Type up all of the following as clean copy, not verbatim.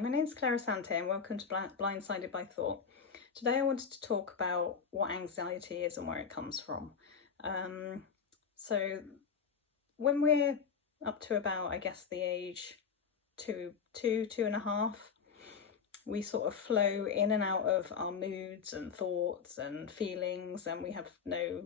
Hi, my name's Clara Sante and welcome to Blindsided by Thought. Today I wanted to talk about what anxiety is and where it comes from. Um, so when we're up to about, I guess, the age two and a half, we sort of flow in and out of our moods and thoughts and feelings, and we have no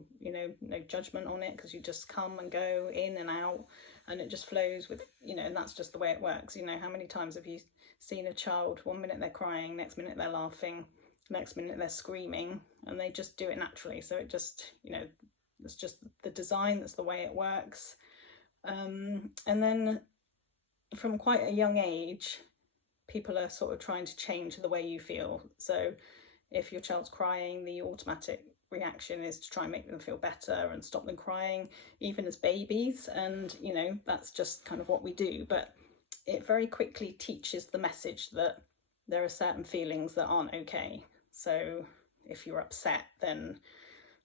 judgment on it because you just come and go in and out, and it just flows with, and that's just the way it works. How many times have you seen a child, one minute they're crying, next minute they're laughing, next minute they're screaming, and they just do it naturally. So it just, it's just the design, that's the way it works. And then from quite a young age, people are sort of trying to change the way you feel. So if your child's crying, the automatic reaction is to try and make them feel better and stop them crying, even as babies. And, that's just kind of what we do. But it very quickly teaches the message that there are certain feelings that aren't okay. So if you're upset, then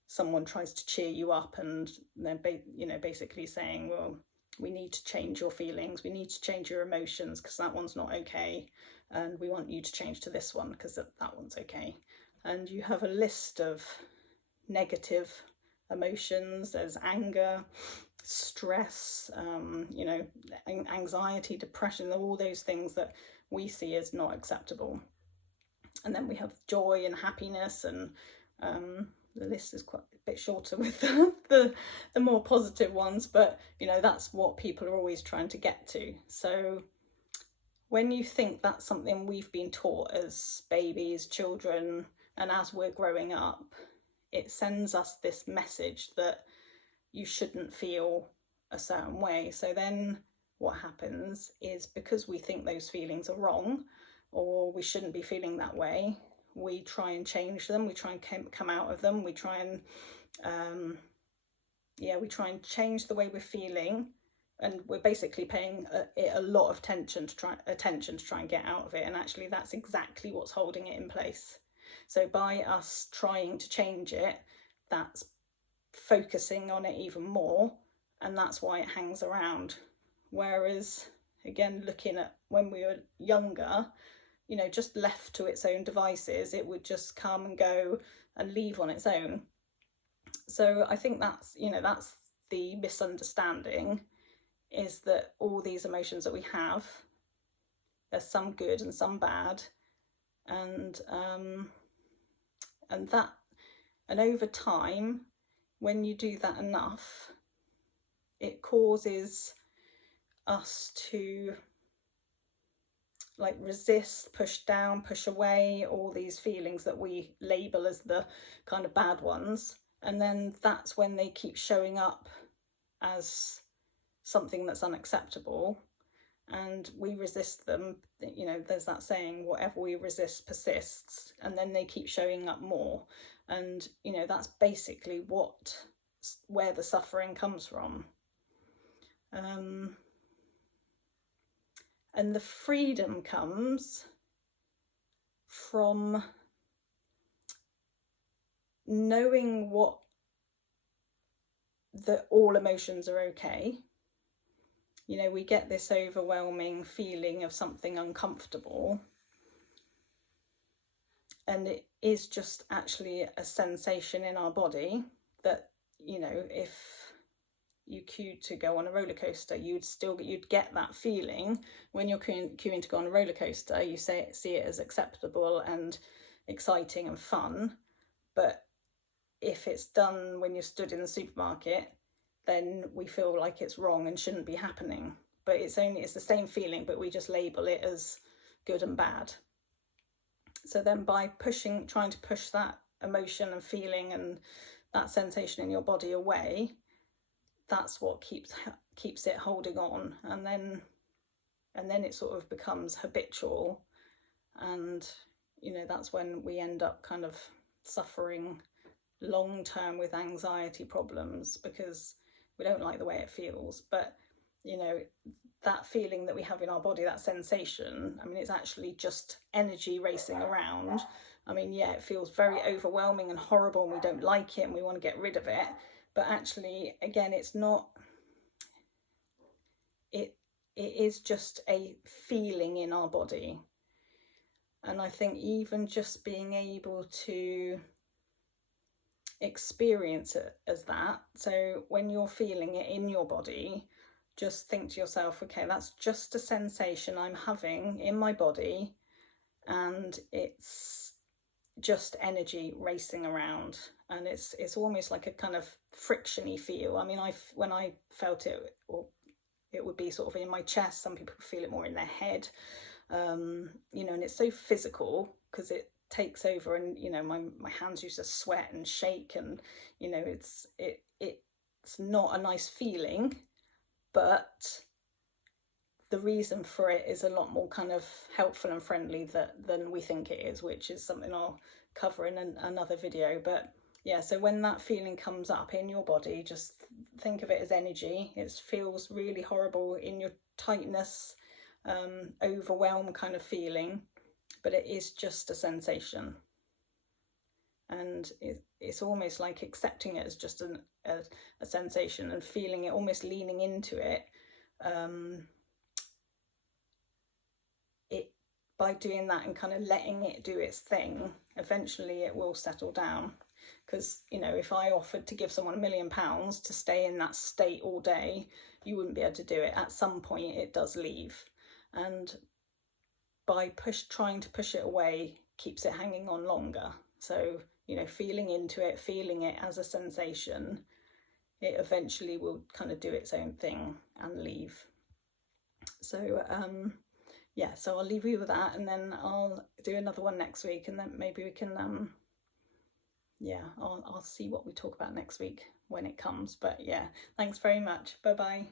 someone tries to cheer you up, and they're basically saying, well, we need to change your feelings, we need to change your emotions because that one's not okay, and we want you to change to this one because that one's okay. And you have a list of negative emotions. There's anger, stress, anxiety, depression, all those things that we see as not acceptable. And then we have joy and happiness, and the list is quite a bit shorter with the more positive ones, but that's what people are always trying to get to. So when you think that's something we've been taught as babies, children, and as we're growing up, it sends us this message that you shouldn't feel a certain way. So then what happens is, because we think those feelings are wrong, or we shouldn't be feeling that way, we try and change them, we try and come out of them, we try and change the way we're feeling, and we're basically paying a lot of attention to try and get out of it. And actually that's exactly what's holding it in place. So by us trying to change it, that's focusing on it even more, and that's why it hangs around. Whereas, again, looking at when we were younger, just left to its own devices, it would just come and go and leave on its own. So I think that's the misunderstanding, is that all these emotions that we have, there's some good and some bad, and over time, when you do that enough, it causes us to resist, push down, push away all these feelings that we label as the kind of bad ones. And then that's when they keep showing up as something that's unacceptable, and we resist them. There's that saying, whatever we resist persists, and then they keep showing up more. And that's basically where the suffering comes from. And the freedom comes from knowing that all emotions are okay. We get this overwhelming feeling of something uncomfortable, and it is just actually a sensation in our body that, if you queued to go on a roller coaster, you'd get that feeling when you're queuing to go on a roller coaster. You see it as acceptable and exciting and fun. But if it's done when you're stood in the supermarket, then we feel like it's wrong and shouldn't be happening. But it's the same feeling, but we just label it as good and bad. So then by trying to push that emotion and feeling and that sensation in your body away, that's what keeps it holding on. And then it sort of becomes habitual, and that's when we end up kind of suffering long term with anxiety problems, because we don't like the way it feels. But that feeling that we have in our body, that sensation, it's actually just energy racing around. It feels very overwhelming and horrible, and we don't like it and we want to get rid of it. But actually, again, it's not. It is just a feeling in our body. And I think even just being able to experience it as that, so when you're feeling it in your body, just think to yourself, okay, that's just a sensation I'm having in my body, and it's just energy racing around, and it's almost like a kind of frictiony feel. I mean, when I felt it, or it would be sort of in my chest. Some people feel it more in their head, you know, and it's so physical because it takes over, and you know, my hands used to sweat and shake, and you know, it's not a nice feeling, but the reason for it is a lot more kind of helpful and friendly than we think it is, which is something I'll cover in another video. But yeah, so when that feeling comes up in your body, just think of it as energy. It feels really horrible in your tightness, overwhelm kind of feeling, but it is just a sensation. And it's almost like accepting it as just a sensation and feeling it, almost leaning into it. By doing that and kind of letting it do its thing, eventually it will settle down. Because, you know, if I offered to give someone £1 million to stay in that state all day, you wouldn't be able to do it. At some point it does leave, and by trying to push it away keeps it hanging on longer. So, you know, feeling into it, feeling it as a sensation, it eventually will kind of do its own thing and leave. So yeah, so I'll leave you with that, and then I'll do another one next week, and then maybe we can yeah, I'll see what we talk about next week when it comes. But yeah, thanks very much. Bye bye.